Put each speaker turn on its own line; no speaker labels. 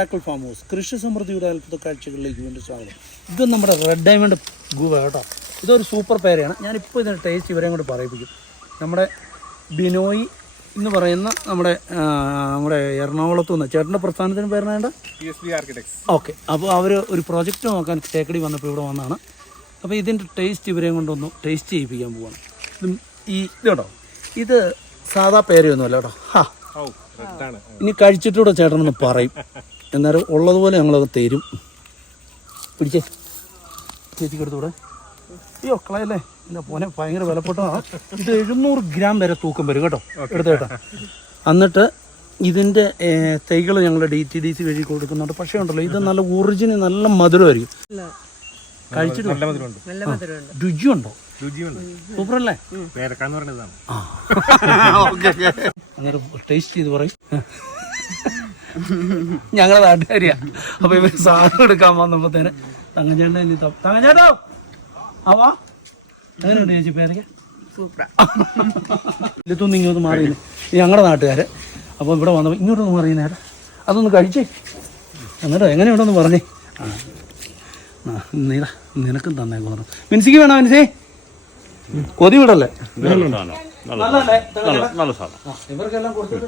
ാക്കിൾ farm house കൃഷി സമൃദ്ധിയുടെ അത്ഭുത കാഴ്ചകളിലേക്ക് വേണ്ടി സ്വാഗതം. ഇത് നമ്മുടെ റെഡ് ഡയമണ്ട് ഗൂവ കേട്ടോ. ഇതൊരു സൂപ്പർ പേരയാണ് ഞാനിപ്പോൾ ഇതിന്റെ ടേസ്റ്റ് ഇവരെയും കൂടി പറയിപ്പിക്കും. നമ്മുടെ ബിനോയ് എന്ന് പറയുന്ന നമ്മുടെ നമ്മുടെ എറണാകുളത്തു നിന്ന് ചേട്ടന്റെ പ്രസ്ഥാനത്തിന് പേരണേണ്ട ഓക്കെ അപ്പോൾ അവർ ഒരു പ്രോജക്റ്റ് നോക്കാൻ തേക്കടി വന്നപ്പോൾ ഇവിടെ വന്നതാണ്. അപ്പോൾ ഇതിന്റെ ടേസ്റ്റ് ഇവരെയും കൊണ്ടൊന്ന് ടേസ്റ്റ് ചെയ്യിപ്പിക്കാൻ പോവാണ്. ഇതും ഈ ഇത് കേട്ടോ. ഇത് സാധാ പേരയൊന്നുമല്ല കേട്ടോ. ഹാ. ഇനി കഴിച്ചിട്ടൂടെ ചേട്ടനൊന്ന് പറയും. എന്നാലും ഉള്ളതുപോലെ ഞങ്ങളത് തരും. പിടിച്ചേ. ചേച്ചിക്കെടുത്തൂടെ അയ്യോ കളയല്ലേ? എന്റെ പോനെ ഭയങ്കര വിലപ്പെട്ടതാണ്. ഇത് എഴുന്നൂറ് ഗ്രാം വരെ തൂക്കം വരും കേട്ടോ. എടുത്ത് കേട്ടോ. എന്നിട്ട് ഇതിന്റെ തൈകൾ ഞങ്ങൾ ഡി ടി ഡി സി വഴി കൊടുക്കുന്നുണ്ട്. പക്ഷേ ഉണ്ടല്ലോ ഇത് നല്ല ഒറിജിനൽ നല്ല മധുരമായിരിക്കും. കഴിച്ചിട്ട്
നല്ല മധുരമുണ്ട്.
നല്ല മധുരമുണ്ട്.
രുചിയുണ്ടോ?
രുചിയുണ്ട്.
സൂപ്പറല്ലേ? അന്നേരം ടേസ്റ്റ് ചെയ്ത് പറയും. ഞങ്ങളെ നാട്ടുകാരിയാ. അപ്പൊ ഇവർ സാധനം എടുക്കാൻ വന്നപ്പോ തന്നെ ഇനി ത- തങ്ങച്ചേട്ടോ ആവാ. അങ്ങനെയുണ്ട് ചേച്ചി പേരൊക്കെ?
ഇല്ലത്തൊന്നും
ഇതൊന്നും ഇങ്ങോട്ട് മാറിയില്ല. ഞങ്ങളുടെ നാട്ടുകാര്. അപ്പോൾ ഇവിടെ വന്നപ്പോൾ ഇങ്ങോട്ടൊന്ന് മാറിയ നേരം അതൊന്ന് കഴിച്ചേ. എന്നിട്ടോ എങ്ങനെയുണ്ടെന്ന് പറഞ്ഞേ. ആ. ആ, നീടാ നിനക്കും തന്നേക്ക് പറഞ്ഞു മിൻസിക്ക് വേണോ മിൻസി? കൊതി വിടല്ലേ? നല്ലതല്ലേ?
നല്ല സാധനം.
ആ, ഇവർക്കെല്ലാം കൊടുത്തിട്ട്